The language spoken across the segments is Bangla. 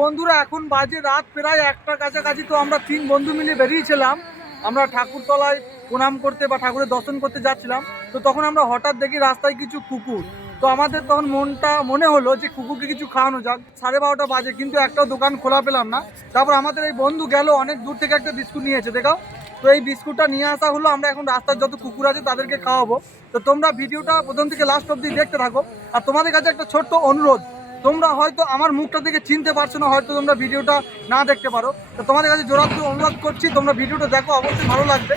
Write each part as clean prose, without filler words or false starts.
বন্ধুরা এখন বাজে রাত প্রায় 1টার কাছাকাছি। তো আমরা 3 বন্ধু মিলে বেরিয়েছিলাম। আমরা ঠাকুরতলায় প্রণাম করতে বা ঠাকুরের দর্শন করতে যাচ্ছিলাম। তো তখন আমরা হঠাৎ দেখি রাস্তায় কিছু কুকুর। তো আমাদের তখন মনে হলো যে কুকুরকে কিছু খাওয়ানো যাক। 12:30 বাজে, কিন্তু একটাও দোকান খোলা পেলাম না। তারপর আমাদের এই বন্ধু গেল অনেক দূর থেকে একটা বিস্কুট নিয়েছে, দেখাও। তো এই বিস্কুটটা নিয়ে আসা হলো, আমরা এখন রাস্তার যত কুকুর আছে তাদেরকে খাওয়াবো। তো তোমরা ভিডিওটা প্রথম থেকে লাস্ট অবধি দেখতে থাকো। আর তোমাদের কাছে একটা ছোট্ট অনুরোধ, তোমরা হয়তো আমার মুখটা দেখে চিনতে পারছো না, হয়তো তোমরা ভিডিওটা না দেখতে পারো। তো তোমাদের কাছে জোরাত্মক অনুরোধ করছি, তোমরা ভিডিওটা দেখো, অবশ্যই ভালো লাগবে।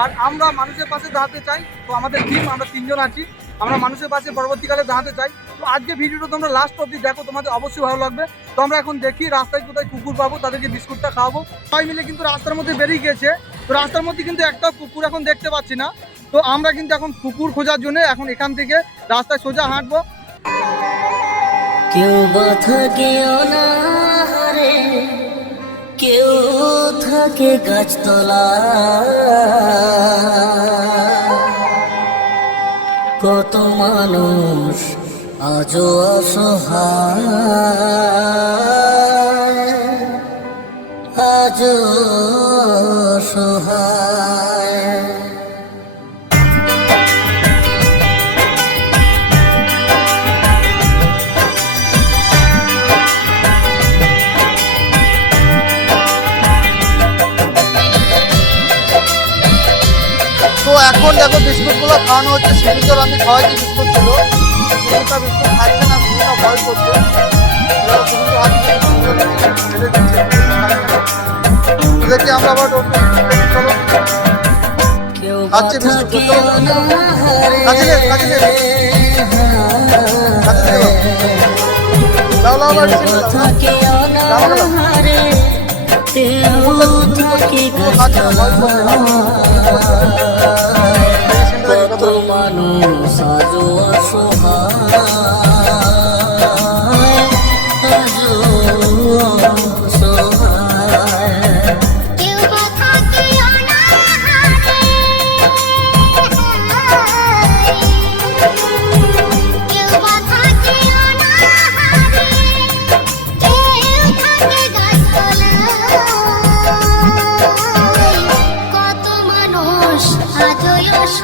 আর আমরা মানুষের পাশে দাঁড়াতে চাই। তো আমাদের টিম, আমরা 3 জন আছি, আমরা মানুষের পাশে পরবর্তীকালে দাঁড়াতে চাই। তো আজকে ভিডিওটা তোমরা লাস্ট অবধি দেখো, তোমাদের অবশ্যই ভালো লাগবে। তো আমরা এখন দেখি রাস্তায় কোথায় কুকুর পাবো, তাদেরকে বিস্কুটটা খাওয়াবো। সবাই মিলে কিন্তু রাস্তার মধ্যে বেরিয়ে গেছে। তো রাস্তার মধ্যে কিন্তু একটা কুকুর এখন দেখতে পাচ্ছি না। তো আমরা কিন্তু এখন কুকুর খোঁজার জন্য এখন এখান থেকে রাস্তায় সোজা হাঁটবো। কেউ বা থাকে অনাহারে, কেউ থাকে গাছতলা, কত মানুষ আজও অসহায়, আজও অসহায়। তো এখন দেখো বিস্কুটগুলো খাওয়ানো হচ্ছে। সেদিন আমি খাওয়াইছি বিস্কুটগুলো, কুকুরটা বিস্কুট খাচ্ছে না, কুকুরটা ভয় করছে। দেখি আমরা আবার খাচ্ছি বিস্কুট। কত মানুষ আজও অসহায়, আজও অসহায়। কেউ বা থাকে অনাহারে, কেউ বা থাকে অনাহারে, কেউ থাকে গাছতলায়, কত মানুষ আজও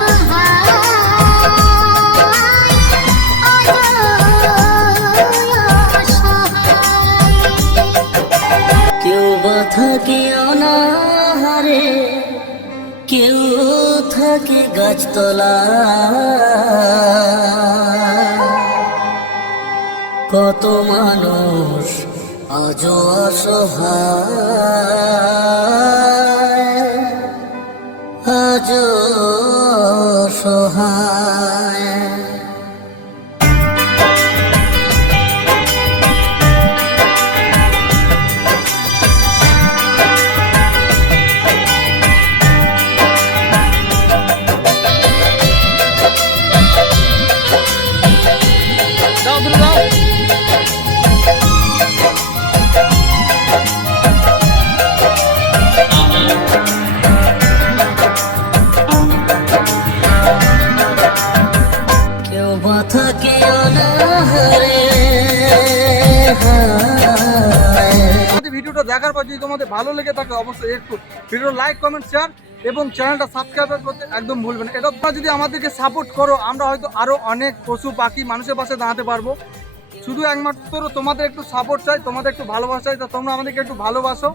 অসহায়, কেউ বা থাকে অনাহারে, কেউ থাকে গাছতলা, কত মানুষ আজও অসহায়, আজও অসহায়। কেউ বা থাকে অনাহারে, ভিডিওটা দেখার পর যদি তোমাদের ভালো লেগে থাকে, অবশ্যই একটু ভিডিও লাইক, কমেন্ট, শেয়ার এবং চ্যানেলটা সাবস্ক্রাইব করতে একদম ভুলবেন না। এটা তোমরা যদি আমাদেরকে সাপোর্ট করো, আমরা হয়তো আরো অনেক পশু পাখি মানুষের পাশে দাঁড়াতে পারবো। শুধু একমাত্র তোমাদের একটু সাপোর্ট চাই, তোমাদের একটু ভালোবাসা চাই। তা তোমরা আমাদেরকে একটু ভালোবাসো।